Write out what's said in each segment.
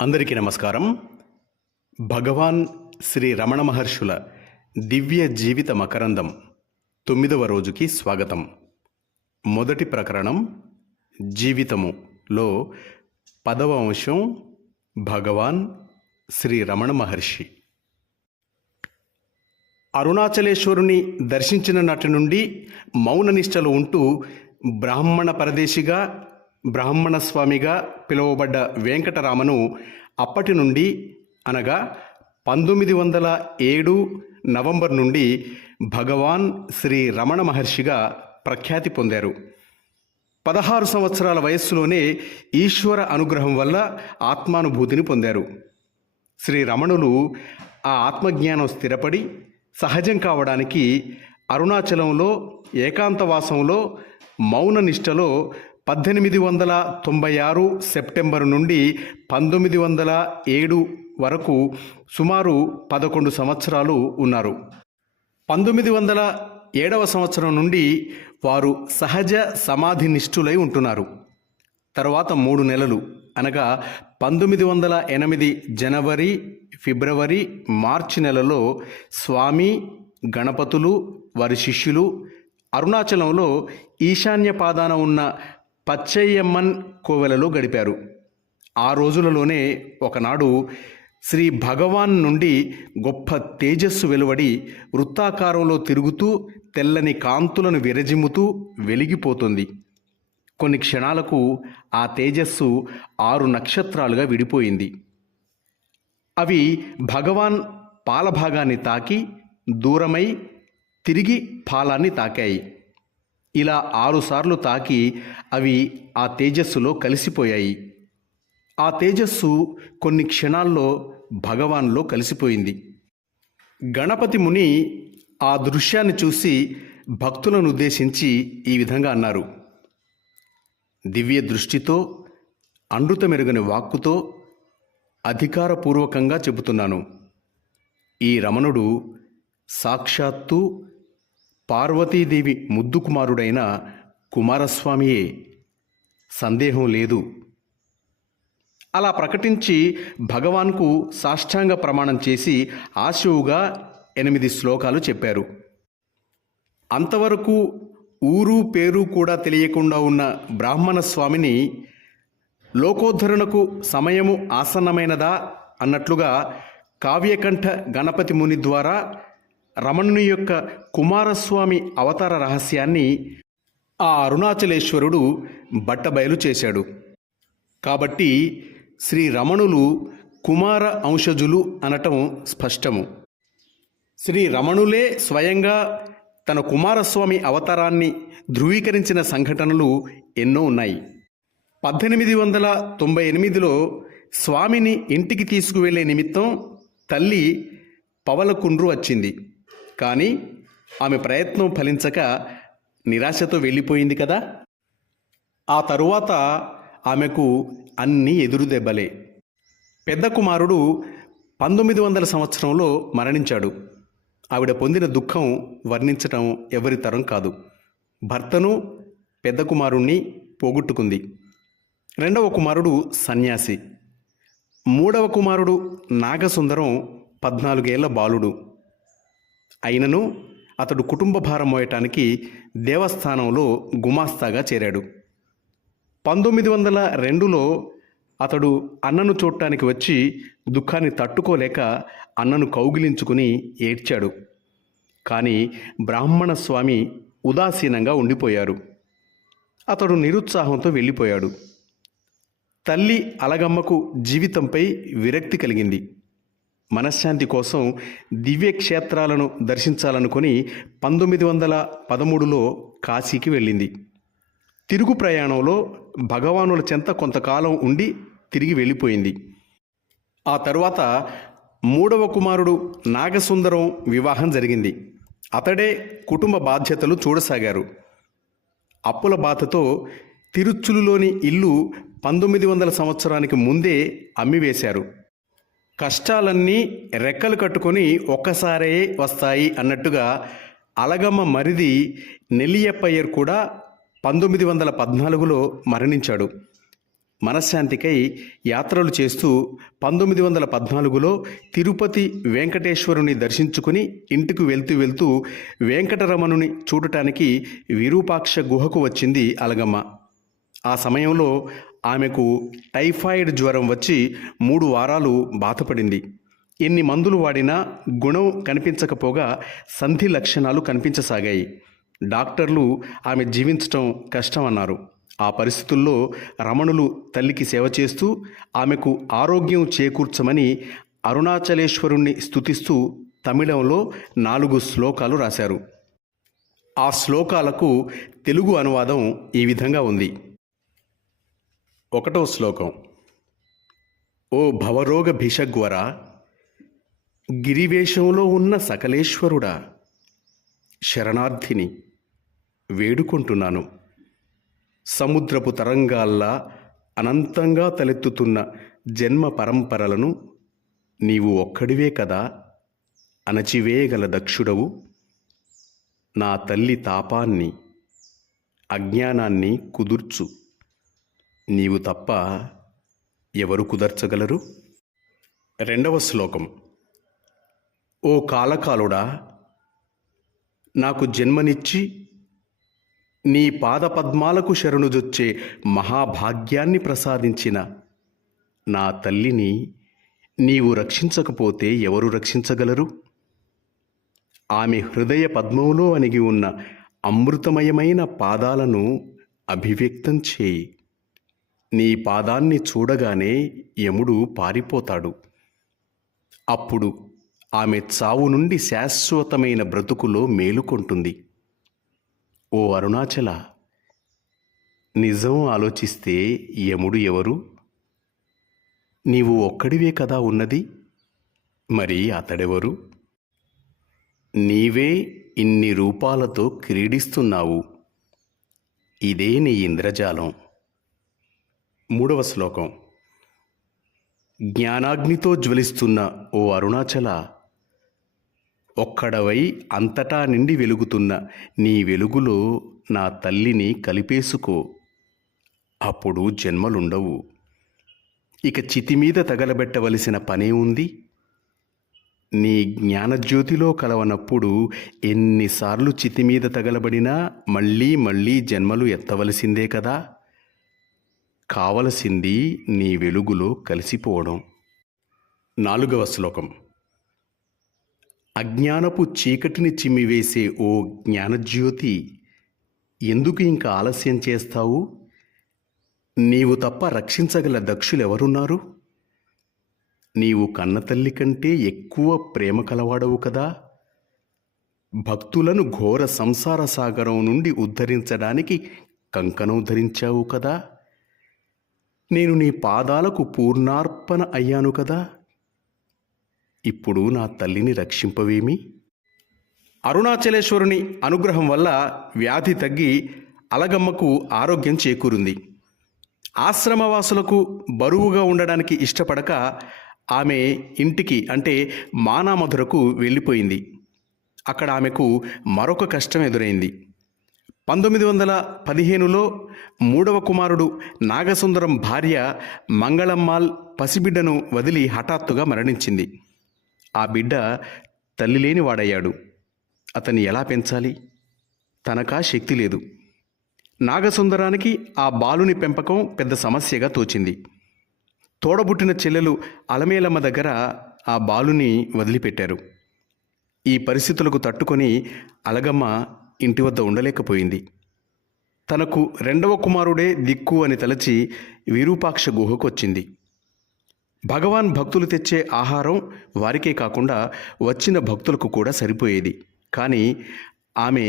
అందరికీ నమస్కారం. భగవాన్ శ్రీ రమణ మహర్షుల దివ్య జీవిత మకరందం 9వ రోజుకి స్వాగతం. మొదటి ప్రకరణం జీవితములో 10వ అంశం భగవాన్ శ్రీ రమణ మహర్షి. అరుణాచలేశ్వరుని దర్శించిన నాటి నుండి మౌన నిష్టలో ఉంటూ బ్రాహ్మణ పరదేశిగా బ్రాహ్మణ స్వామిగా పిలువబడ్డ వెంకటరామను అప్పటి నుండి అనగా 1907 నవంబర్ నుండి భగవాన్ శ్రీ రమణ మహర్షిగా ప్రఖ్యాతి పొందారు. 16 సంవత్సరాల వయస్సులోనే ఈశ్వర అనుగ్రహం వల్ల ఆత్మానుభూతిని పొందారు. శ్రీ రమణులు ఆ ఆత్మజ్ఞానం స్థిరపడి సహజం కావడానికి అరుణాచలంలో ఏకాంతవాసంలో మౌన నిష్టలో 1896 సెప్టెంబరు నుండి 1907 వరకు సుమారు 11 సంవత్సరాలు ఉన్నారు. 1907వ సంవత్సరం నుండి వారు సహజ సమాధి నిష్ఠులై ఉంటున్నారు. తర్వాత 3 నెలలు అనగా 1908 జనవరి, ఫిబ్రవరి, మార్చి నెలలో స్వామి, గణపతులు, వారి శిష్యులు అరుణాచలంలో ఈశాన్య పాదాన ఉన్న పచ్చయ్యమ్మన్ కోవెలలో గడిపారు. ఆ రోజులలోనే ఒకనాడు శ్రీ భగవాన్ నుండి గొప్ప తేజస్సు వెలువడి వృత్తాకారంలో తిరుగుతూ తెల్లని కాంతులను విరజిమ్ముతూ వెలిగిపోతుంది. కొన్ని క్షణాలకు ఆ తేజస్సు 6 నక్షత్రాలుగా విడిపోయింది. అవి భగవాన్ పాలభాగాన్ని తాకి దూరమై తిరిగి పాలాన్ని తాకాయి. ఇలా 6 సార్లు తాకి అవి ఆ తేజస్సులో కలిసిపోయాయి. ఆ తేజస్సు కొన్ని క్షణాల్లో భగవాన్లో కలిసిపోయింది. గణపతి ముని ఆ దృశ్యాన్ని చూసి భక్తులను ఉద్దేశించి ఈ విధంగా అన్నారు: దివ్య దృష్టితో, అమృతమెరుగని వాక్కుతో అధికారపూర్వకంగా చెబుతున్నాను, ఈ రమణుడు సాక్షాత్తు పార్వతీదేవి ముద్దు కుమారుడైన కుమారస్వామియే, సందేహం లేదు. అలా ప్రకటించి భగవాన్కు సాష్టాంగ ప్రమాణం చేసి ఆశువుగా 8 శ్లోకాలు చెప్పారు. అంతవరకు ఊరు పేరు కూడా తెలియకుండా ఉన్న బ్రాహ్మణ స్వామిని లోకోద్ధరణకు సమయము ఆసన్నమైనదా అన్నట్లుగా కావ్యకంఠ గణపతి ముని ద్వారా రమణుని యొక్క కుమారస్వామి అవతార రహస్యాన్ని ఆ అరుణాచలేశ్వరుడు బట్టబయలు చేశాడు. కాబట్టి శ్రీ రమణులు కుమార అంశజులు అనటం స్పష్టము. శ్రీ రమణులే స్వయంగా తన కుమారస్వామి అవతారాన్ని ధృవీకరించిన సంఘటనలు ఎన్నో ఉన్నాయి. 1898లో స్వామిని ఇంటికి తీసుకువెళ్లే నిమిత్తం తల్లి పవలకుండ్రు వచ్చింది. కానీ ఆమె ప్రయత్నం ఫలించక నిరాశతో వెళ్ళిపోయింది కదా. ఆ తరువాత ఆమెకు అన్ని ఎదురు దెబ్బలే. పెద్ద కుమారుడు 1900 సంవత్సరంలో మరణించాడు. ఆవిడ పొందిన దుఃఖం వర్ణించటం ఎవరి తరం కాదు. భర్తను, పెద్ద కుమారుణ్ణి పోగొట్టుకుంది. 2వ కుమారుడు సన్యాసి. 3వ కుమారుడు నాగసుందరం 14 ఏళ్ల బాలుడు. అయినను అతడు కుటుంబ భారం మోయటానికి దేవస్థానంలో గుమాస్తాగా చేరాడు. 1902లో అతడు అన్నను చూడటానికి వచ్చి దుఃఖాన్ని తట్టుకోలేక అన్నను కౌగిలించుకుని ఏడ్చాడు. కానీ బ్రాహ్మణ స్వామి ఉదాసీనంగా ఉండిపోయారు. అతడు నిరుత్సాహంతో వెళ్ళిపోయాడు. తల్లి అలగమ్మకు జీవితంపై విరక్తి కలిగింది. మనశ్శాంతి కోసం దివ్యక్షేత్రాలను దర్శించాలనుకొని 1913లో కాశీకి వెళ్ళింది. తిరుగు ప్రయాణంలో భగవానుల చెంత కొంతకాలం ఉండి తిరిగి వెళ్ళిపోయింది. ఆ తరువాత 3వ కుమారుడు నాగసుందరం వివాహం జరిగింది. అతడే కుటుంబ బాధ్యతలు చూడసాగారు. అప్పుల బాధతో తిరుచులులోని ఇల్లు 1900 సంవత్సరానికి ముందే అమ్మివేశారు. కష్టాలన్నీ రెక్కలు కట్టుకొని ఒక్కసారే వస్తాయి అన్నట్టుగా అలగమ్మ మరిది నెల్లియప్పయ్యర్ కూడా 1914లో మరణించాడు. మనశ్శాంతికై యాత్రలు చేస్తూ 1914లో తిరుపతి వెంకటేశ్వరుని దర్శించుకుని ఇంటికి వెళ్తూ వెంకటరమణుని చూడటానికి విరూపాక్ష గుహకు వచ్చింది అలగమ్మ. ఆ సమయంలో ఆమెకు టైఫాయిడ్ జ్వరం వచ్చి 3 వారాలు బాధపడింది. ఎన్ని మందులు వాడినా గుణం కనిపించకపోగా సంధి లక్షణాలు కనిపించసాగాయి. డాక్టర్లు ఆమె జీవించటం కష్టం అన్నారు. ఆ పరిస్థితుల్లో రమణులు తల్లికి సేవ చేస్తూ ఆమెకు ఆరోగ్యం చేకూర్చమని అరుణాచలేశ్వరుణ్ణి స్తుతిస్తూ తమిళంలో 4 శ్లోకాలు రాశారు. ఆ శ్లోకాలకు తెలుగు అనువాదం ఈ విధంగా ఉంది. 1వ శ్లోకం. ఓ భవరోగ భిషగ్వర, గిరివేషంలో ఉన్న సకలేశ్వరుడా, శరణార్థిని వేడుకుంటున్నాను. సముద్రపు తరంగాల్లా అనంతంగా తలెత్తుతున్న జన్మ పరంపరలను నీవు ఒక్కడివే కదా అణచివేయగల దక్షుడవు. నా తల్లి తాపాన్ని, అజ్ఞానాన్ని కుదుర్చు. నీవు తప్ప ఎవరు కుదర్చగలరు? 2వ శ్లోకం. ఓ కాలకాలుడా, నాకు జన్మనిచ్చి నీ పాదపద్మాలకు శరణుజొచ్చే మహాభాగ్యాన్ని ప్రసాదించిన నా తల్లిని నీవు రక్షించకపోతే ఎవరు రక్షించగలరు? ఆమె హృదయ పద్మంలో అణిగి ఉన్న అమృతమయమైన పాదాలను అభివ్యక్తం చేయి. నీ పాదాన్ని చూడగానే యముడు పారిపోతాడు. అప్పుడు ఆమె చావు నుండి శాశ్వతమైన బ్రతుకులో మేలుకొంటుంది. ఓ అరుణాచల, నిజం ఆలోచిస్తే యముడు ఎవరు? నీవు ఒక్కడివే కదా ఉన్నది. మరి అతడెవరు? నీవే ఇన్ని రూపాలతో క్రీడిస్తున్నావు. ఇదే నీ ఇంద్రజాలం. 3వ శ్లోకం. జ్ఞానాగ్నితో జ్వలిస్తున్న ఓ అరుణాచల, ఒక్కడవై అంతటా నిండి వెలుగుతున్న నీ వెలుగులో నా తల్లిని కలిపేసుకో. అప్పుడు జన్మలుండవు. ఇక చితిమీద తగలబెట్టవలసిన పనే ఉంది. నీ జ్ఞానజ్యోతిలో కలవనప్పుడు ఎన్నిసార్లు చితిమీద తగలబడినా మళ్ళీ మళ్ళీ జన్మలు ఎత్తవలసిందే కదా. కావలసింది నీ వెలుగులో కలిసిపోవడం. 4వ శ్లోకం. అజ్ఞానపు చీకటిని చిమ్మివేసే ఓ జ్ఞానజ్యోతి, ఎందుకు ఇంకా ఆలస్యం చేస్తావు? నీవు తప్ప రక్షించగల దక్షులెవరున్నారు? నీవు కన్నతల్లి కంటే ఎక్కువ ప్రేమ కలవాడవు కదా. భక్తులను ఘోర సంసార సాగరం నుండి ఉద్ధరించడానికి కంకణం ధరించావు కదా. నేను నీ పాదాలకు పూర్ణార్పణ అయ్యాను కదా. ఇప్పుడు నా తల్లిని రక్షింపవేమి? అరుణాచలేశ్వరుని అనుగ్రహం వల్ల వ్యాధి తగ్గి అలగమ్మకు ఆరోగ్యం చేకూరింది. ఆశ్రమవాసులకు బరువుగా ఉండడానికి ఇష్టపడక ఆమె ఇంటికి అంటే మానామధురకు వెళ్ళిపోయింది. అక్కడ ఆమెకు మరొక కష్టం ఎదురైంది. 1915లో 3వ కుమారుడు నాగసుందరం భార్య మంగళమ్మాల్ పసిబిడ్డను వదిలి హఠాత్తుగా మరణించింది. ఆ బిడ్డ తల్లి లేనివాడయ్యాడు. అతన్ని ఎలా పెంచాలి? తనకా శక్తి లేదు. నాగసుందరానికి ఆ బాలుని పెంపకం పెద్ద సమస్యగా తోచింది. తోడబుట్టిన చెల్లెలు అలమేలమ్మ దగ్గర ఆ బాలుని వదిలిపెట్టారు. ఈ పరిస్థితులకు తట్టుకొని అలగమ్మ ఇంటి వద్ద ఉండలేకపోయింది. తనకు 2వ కుమారుడే దిక్కు అని తలచి విరూపాక్ష గుహకు వచ్చింది. భగవాన్ భక్తులు తెచ్చే ఆహారం వారికే కాకుండా వచ్చిన భక్తులకు కూడా సరిపోయేది. కానీ ఆమె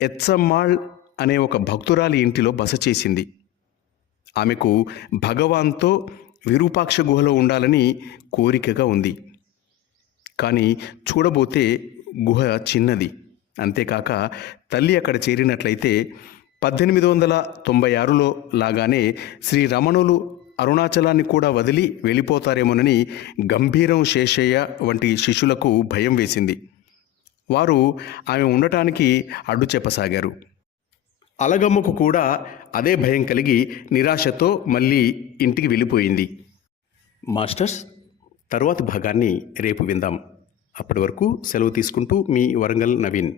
ఎచ్చమ్మాళ్ అనే ఒక భక్తురాలి ఇంటిలో బస చేసింది. ఆమెకు భగవాన్తో విరూపాక్ష గుహలో ఉండాలని కోరికగా ఉంది. కానీ చూడబోతే గుహ చిన్నది. అంతేకాక తల్లి అక్కడ చేరినట్లయితే 1896లో లాగానే శ్రీ రమణులు అరుణాచలాన్ని కూడా వదిలి వెళ్ళిపోతారేమోనని గంభీరం శేషయ్య వంటి శిష్యులకు భయం వేసింది. వారు ఆమె ఉండటానికి అడ్డు చెప్పసాగారు. అలగమ్మకు కూడా అదే భయం కలిగి నిరాశతో మళ్ళీ ఇంటికి వెళ్ళిపోయింది. మాస్టర్స్, తరువాతి భాగాన్ని రేపు విందాం. అప్పటి వరకు సెలవు తీసుకుంటూ మీ వరంగల్ నవీన్.